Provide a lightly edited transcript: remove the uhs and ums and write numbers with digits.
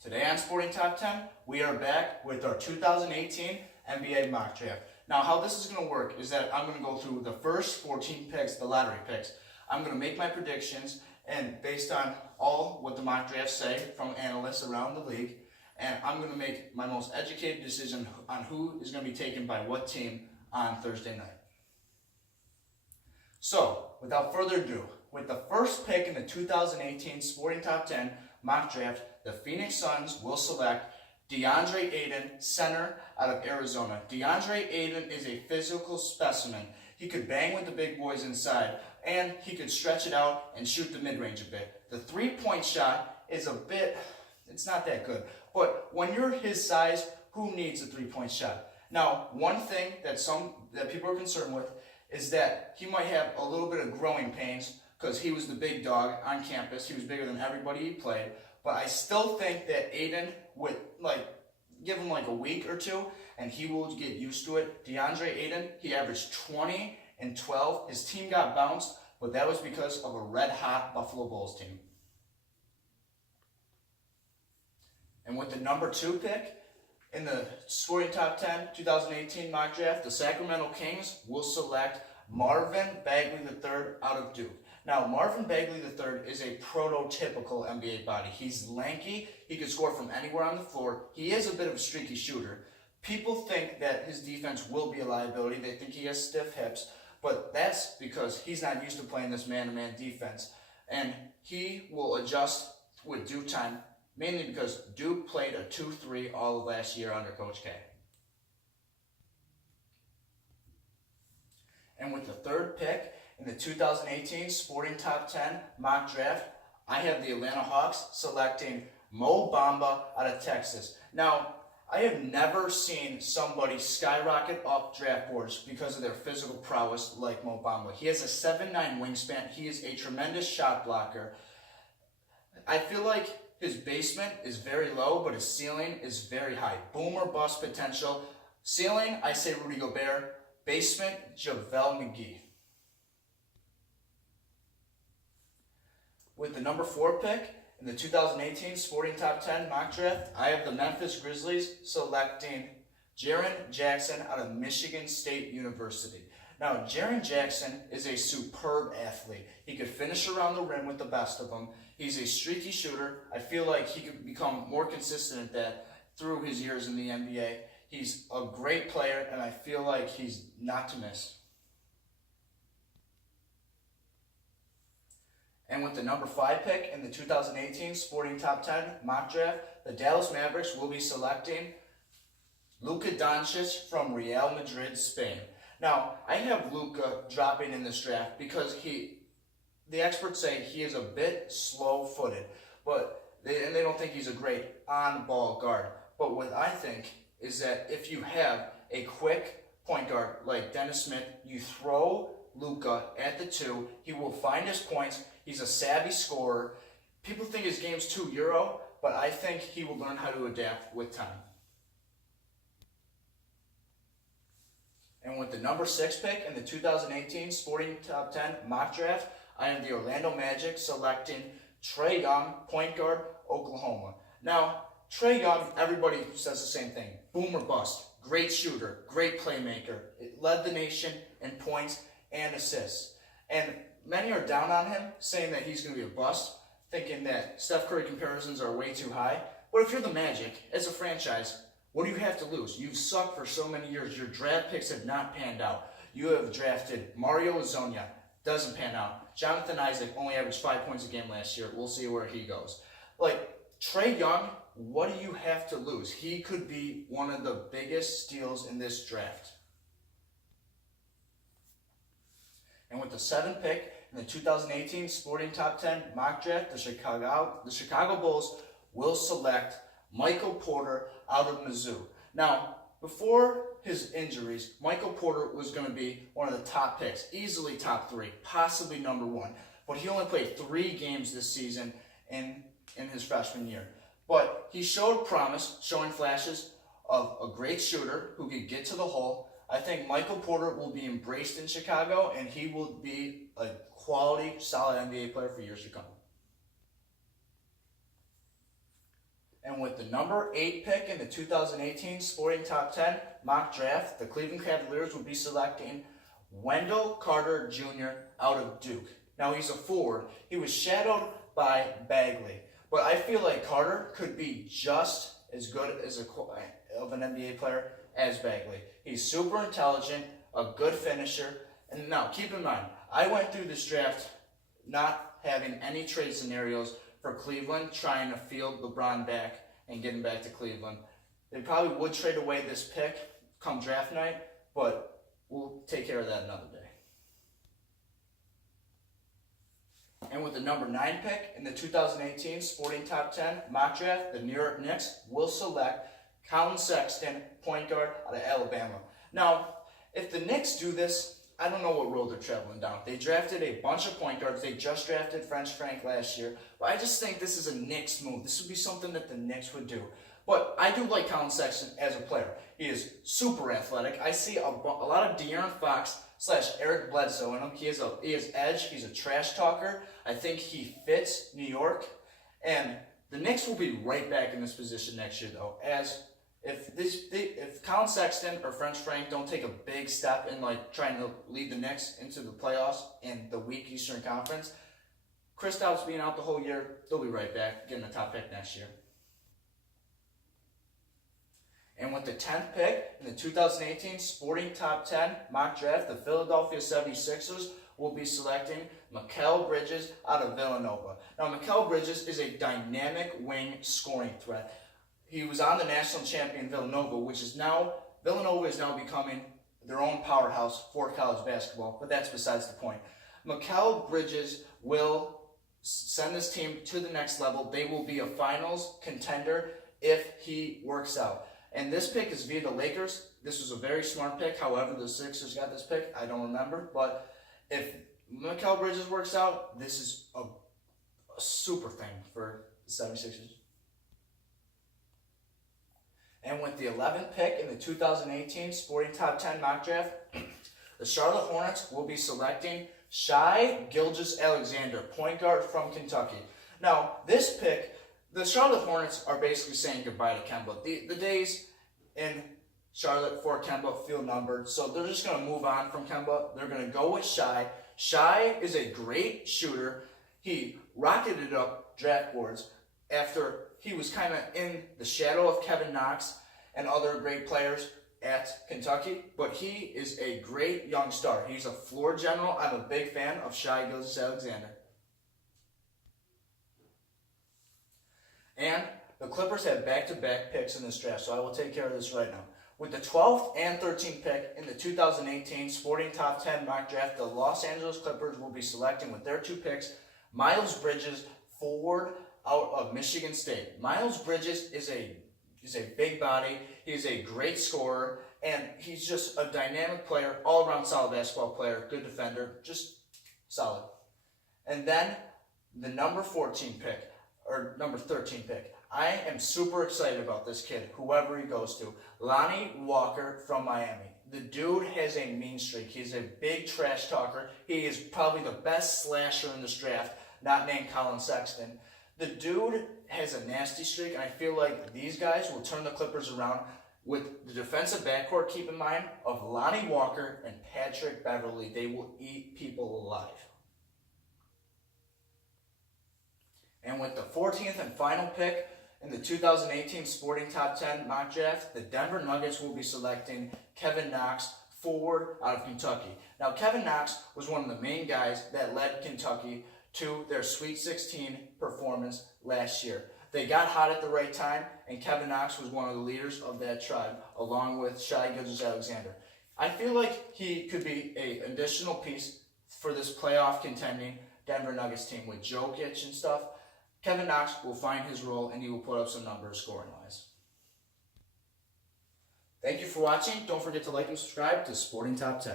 Today on Sporting Top 10, we are back with our 2018 NBA mock draft. Now, how this is going to work is that I'm going to go through the first 14 picks, the lottery picks. I'm going to make my predictions, and based on all what the mock drafts say from analysts around the league, and I'm going to make my most educated decision on who is going to be taken by what team on Thursday night. So, without further ado, with the first pick in the 2018 Sporting Top 10 mock draft, the Phoenix Suns will select DeAndre Ayton, center out of Arizona. DeAndre Ayton is a physical specimen. He could bang with the big boys inside, and he could stretch it out and shoot the mid-range a bit. The three-point shot is it's not that good. But when you're his size, who needs a three-point shot? Now, one thing that people are concerned with is that he might have a little bit of growing pains because he was the big dog on campus. He was bigger than everybody he played. But I still think that Ayton would give him a week or two, and he will get used to it. DeAndre Ayton, he averaged 20 and 12. His team got bounced, but that was because of a red-hot Buffalo Bulls team. And with the number 2 pick in the Sporting Top 10 2018 mock draft, the Sacramento Kings will select Marvin Bagley III out of Duke. Now, Marvin Bagley III is a prototypical NBA body. He's lanky. He can score from anywhere on the floor. He is a bit of a streaky shooter. People think that his defense will be a liability. They think he has stiff hips, but that's because he's not used to playing this man-to-man defense. And he will adjust with due time, mainly because Duke played a 2-3 all of last year under Coach K. And with the third pick in the 2018 Sporting Top 10 mock draft, I have the Atlanta Hawks selecting Mo Bamba out of Texas. Now, I have never seen somebody skyrocket up draft boards because of their physical prowess like Mo Bamba. He has a 7'9" wingspan. He is a tremendous shot blocker. I feel like his basement is very low, but his ceiling is very high. Boom or bust potential. Ceiling, I say Rudy Gobert. Basement, JaVale McGee. With the number 4 pick in the 2018 Sporting Top 10 mock draft, I have the Memphis Grizzlies selecting Jaren Jackson out of Michigan State University. Now, Jaren Jackson is a superb athlete. He could finish around the rim with the best of them. He's a streaky shooter. I feel like he could become more consistent at that through his years in the NBA. He's a great player, and I feel like he's not to miss. And with the number 5 pick in the 2018 Sporting Top 10 mock draft, the Dallas Mavericks will be selecting Luka Doncic from Real Madrid, Spain. Now, I have Luka dropping in this draft because the experts say he is a bit slow-footed, and they don't think he's a great on-ball guard. But what I think is that if you have a quick point guard like Dennis Smith, you throw Luka at the 2, he will find his points. He's a savvy scorer. People think his game's too Euro, but I think he will learn how to adapt with time. And with the number 6 pick in the 2018 Sporting Top 10 mock draft, I have the Orlando Magic selecting Trae Young, point guard, Oklahoma. Now, Trae Young, everybody says the same thing. Boom or bust. Great shooter, great playmaker. It led the nation in points and assists. And many are down on him, saying that he's going to be a bust, thinking that Steph Curry comparisons are way too high. But if you're the Magic, as a franchise, what do you have to lose? You've sucked for so many years. Your draft picks have not panned out. You have drafted Mario Hezonja. Doesn't pan out. Jonathan Isaac only averaged 5 points a game last year. We'll see where he goes. Trae Young, what do you have to lose? He could be one of the biggest steals in this draft. And with the 7th pick in the 2018 Sporting Top 10 mock draft, the Chicago Bulls will select Michael Porter out of Mizzou. Now, before his injuries, Michael Porter was going to be one of the top picks, easily top 3, possibly number 1. But he only played 3 games this season in his freshman year. But he showed promise, showing flashes of a great shooter who could get to the hole. I think Michael Porter will be embraced in Chicago, and he will be a quality, solid NBA player for years to come. And And with the number 8 pick in the 2018 Sporting Top 10 mock draft, the Cleveland Cavaliers will be selecting Wendell Carter Jr. out of Duke. Now he's a forward. He was shadowed by Bagley, but I feel like Carter could be just as good as of an NBA player as Bagley. He's super intelligent, a good finisher. And now keep in mind, I went through this draft not having any trade scenarios for Cleveland, trying to field LeBron back and get him back to Cleveland. They probably would trade away this pick come draft night, but we'll take care of that another day. And with the number 9 pick in the 2018 Sporting Top 10 mock draft, the New York Knicks will select Colin Sexton, point guard out of Alabama. Now, if the Knicks do this, I don't know what road they're traveling down. They drafted a bunch of point guards. They just drafted French Frank last year. But I just think this is a Knicks move. This would be something that the Knicks would do. But I do like Colin Sexton as a player. He is super athletic. I see a lot of De'Aaron Fox / Eric Bledsoe in him. He has edge. He's a trash talker. I think he fits New York. And the Knicks will be right back in this position next year, though, as if Colin Sexton or French Frank don't take a big step in trying to lead the Knicks into the playoffs in the weak Eastern Conference, Kristaps being out the whole year, they'll be right back, getting the top pick next year. And with the 10th pick in the 2018 Sporting Top 10 mock draft, the Philadelphia 76ers will be selecting Mikal Bridges out of Villanova. Now, Mikal Bridges is a dynamic wing scoring threat. He was on the national champion Villanova, Villanova is now becoming their own powerhouse for college basketball, but that's besides the point. Mikal Bridges will send this team to the next level. They will be a finals contender if he works out. And this pick is via the Lakers. This was a very smart pick. However, the Sixers got this pick. I don't remember. But if Mikal Bridges works out, this is a super thing for the 76ers. And with the 11th pick in the 2018 Sporting Top 10 mock draft, the Charlotte Hornets will be selecting Shai Gilgeous-Alexander, point guard from Kentucky. Now, this pick, the Charlotte Hornets are basically saying goodbye to Kemba. The days in Charlotte for Kemba feel numbered, so they're just going to move on from Kemba. They're going to go with Shai. Shai is a great shooter. He rocketed up draft boards after he was kind of in the shadow of Kevin Knox and other great players at Kentucky, but he is a great young star. He's a floor general. I'm a big fan of Shai Gilgeous-Alexander. And the Clippers have back-to-back picks in this draft, so I will take care of this right now. With the 12th and 13th pick in the 2018 Sporting Top 10 mock draft, the Los Angeles Clippers will be selecting with their 2 picks, Miles Bridges, forward out of Michigan State. Miles Bridges is a big body. He's a great scorer, and he's just a dynamic player, all-around solid basketball player, good defender, just solid. And then the number 13 pick. I am super excited about this kid, whoever he goes to. Lonnie Walker from Miami. The dude has a mean streak. He's a big trash talker. He is probably the best slasher in this draft, not named Colin Sexton. The dude has a nasty streak, and I feel like these guys will turn the Clippers around with the defensive backcourt, keep in mind, of Lonnie Walker and Patrick Beverley. They will eat people alive. And with the 14th and final pick in the 2018 Sporting Top 10 mock draft, the Denver Nuggets will be selecting Kevin Knox, forward out of Kentucky. Now, Kevin Knox was one of the main guys that led Kentucky to their Sweet 16 performance last year. They got hot at the right time, and Kevin Knox was one of the leaders of that tribe, along with Shai Gilgeous-Alexander. I feel like he could be an additional piece for this playoff contending Denver Nuggets team with Jokic and stuff. Kevin Knox will find his role, and he will put up some numbers scoring-wise. Thank you for watching. Don't forget to like and subscribe to Sporting Top 10.